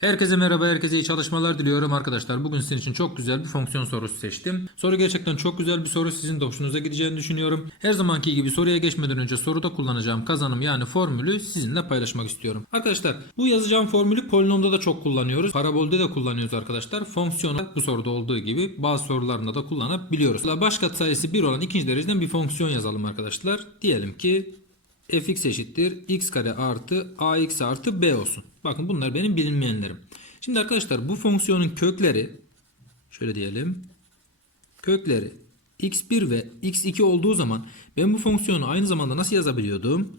Herkese merhaba, herkese iyi çalışmalar diliyorum arkadaşlar. Bugün sizin için çok güzel bir fonksiyon sorusu seçtim. Soru gerçekten çok güzel bir soru. Sizin de hoşunuza gideceğini düşünüyorum. Her zamanki gibi soruya geçmeden önce soruda kullanacağım kazanım yani formülü sizinle paylaşmak istiyorum. Arkadaşlar bu yazacağım formülü polinomda da çok kullanıyoruz. Parabolde de kullanıyoruz arkadaşlar. Fonksiyonu bu soruda olduğu gibi bazı sorularında da kullanabiliyoruz. Baş katsayısı 1 olan ikinci dereceden bir fonksiyon yazalım arkadaşlar. Diyelim ki fx eşittir x kare artı ax artı b olsun. Bakın bunlar benim bilinmeyenlerim. Şimdi arkadaşlar bu fonksiyonun kökleri şöyle diyelim. Kökleri x1 ve x2 olduğu zaman ben bu fonksiyonu aynı zamanda nasıl yazabiliyordum?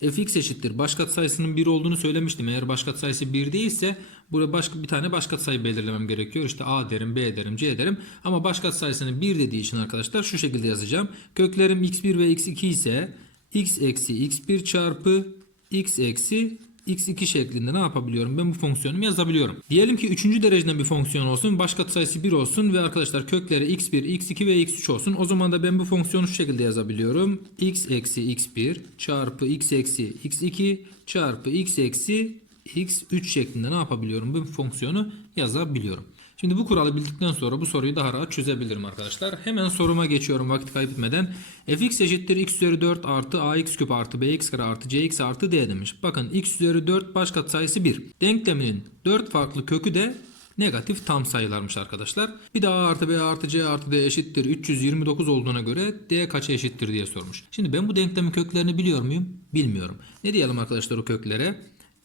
fx eşittir baş katsayısının 1 olduğunu söylemiştim. Eğer baş katsayısı 1 değilse buraya başka bir tane baş katsayı belirlemem gerekiyor. İşte a derim, b derim, c derim. Ama baş katsayısını 1 dediği için arkadaşlar şu şekilde yazacağım. Köklerim x1 ve x2 ise x eksi x1 çarpı x eksi x2 şeklinde ne yapabiliyorum? Ben bu fonksiyonumu yazabiliyorum. Diyelim ki 3. dereceden bir fonksiyon olsun. Baş katsayısı 1 olsun ve arkadaşlar kökleri x1, x2 ve x3 olsun. O zaman da ben bu fonksiyonu şu şekilde yazabiliyorum. x eksi x1 çarpı x eksi x2 çarpı x eksi x3 şeklinde ne yapabiliyorum? Bu fonksiyonu yazabiliyorum. Şimdi bu kuralı bildikten sonra bu soruyu daha rahat çözebilirim arkadaşlar. Hemen soruma geçiyorum vakit kaybetmeden. fx eşittir x üzeri 4 artı ax küp artı bx kare artı cx artı d demiş. Bakın x üzeri 4 baş katsayısı 1. Denkleminin 4 farklı kökü de negatif tam sayılarmış arkadaşlar. Bir de a artı b artı c artı d eşittir 329 olduğuna göre d kaça eşittir diye sormuş. Şimdi ben bu denklemin köklerini biliyor muyum? Bilmiyorum. Ne diyelim arkadaşlar o köklere?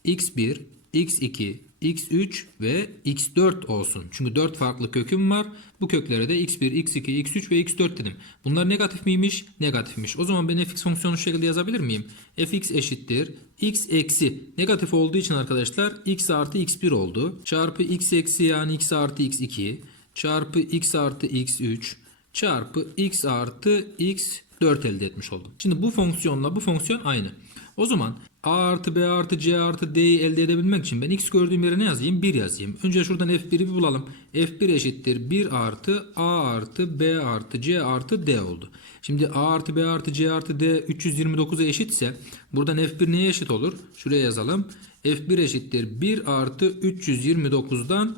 x1, x2, x3 ve x4 olsun. Çünkü 4 farklı köküm var. Bu köklere de x1, x2, x3 ve x4 dedim. Bunlar negatif miymiş? Negatifmiş. O zaman ben fx fonksiyonu şu şekilde yazabilir miyim? fx eşittir x eksi negatif olduğu için arkadaşlar x artı x1 oldu. Çarpı x eksi yani x artı x2 çarpı x artı x3 çarpı x artı x4 elde etmiş oldum. Şimdi bu fonksiyonla bu fonksiyon aynı. O zaman a artı b artı c artı d'yi elde edebilmek için ben x gördüğüm yere ne yazayım? 1 yazayım. Önce şuradan f1'i bir bulalım. f1 eşittir 1 artı a artı b artı c artı d oldu. Şimdi a artı b artı c artı d 329'a eşitse buradan f1 neye eşit olur? Şuraya yazalım. f1 eşittir 1 artı 329'dan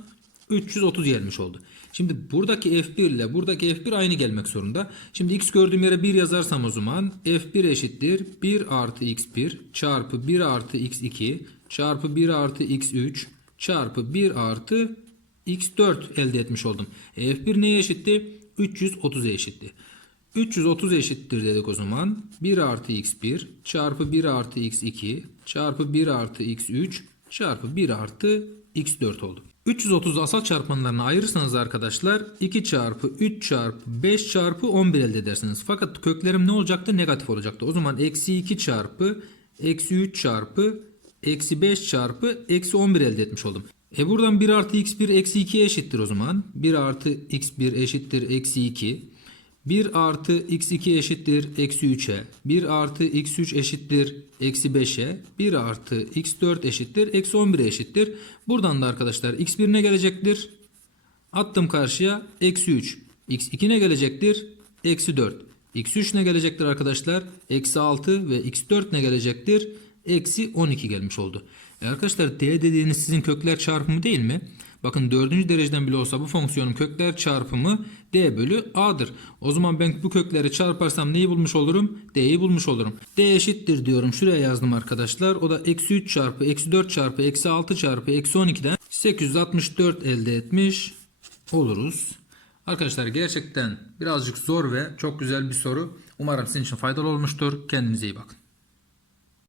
330 gelmiş oldu. Şimdi buradaki F1 ile buradaki F1 aynı gelmek zorunda. Şimdi x gördüğüm yere 1 yazarsam o zaman F1 eşittir 1 artı x1 çarpı 1 artı x2 çarpı 1 artı x3 çarpı 1 artı x4 elde etmiş oldum. E, F1 neye eşitti? 330'a eşitti. 330 eşittir dedik o zaman. 1 artı x1 çarpı 1 artı x2 çarpı 1 artı x3 çarpı 1 artı x4 oldu. 330 asal çarpanlarına ayırırsanız arkadaşlar 2 çarpı 3 çarpı 5 çarpı 11 elde edersiniz. Fakat köklerim ne olacaktı? Negatif olacaktı. O zaman eksi 2 çarpı eksi 3 çarpı eksi 5 çarpı eksi 11 elde etmiş oldum. E buradan 1 artı x1 eksi 2 eşittir o zaman. 1 artı x1 eşittir eksi 2. 1 artı x2 eşittir eksi 3'e. 1 artı x3 eşittir eksi 5'e. 1 artı x4 eşittir eksi 11'e eşittir. Buradan da arkadaşlar x1 ne gelecektir? Attım karşıya eksi 3. x2 ne gelecektir? Eksi 4. x3 ne gelecektir arkadaşlar? Eksi 6 ve x4 ne gelecektir? Eksi 12 gelmiş oldu. E arkadaşlar d dediğiniz sizin kökler çarpımı değil mi? Bakın dördüncü dereceden bile olsa bu fonksiyonun kökler çarpımı d bölü a'dır. O zaman ben bu kökleri çarparsam neyi bulmuş olurum? d'yi bulmuş olurum. d eşittir diyorum. Şuraya yazdım arkadaşlar. O da eksi 3 çarpı eksi 4 çarpı eksi 6 çarpı eksi 12'den 864 elde etmiş oluruz. Arkadaşlar gerçekten birazcık zor ve çok güzel bir soru. Umarım sizin için faydalı olmuştur. Kendinize iyi bakın.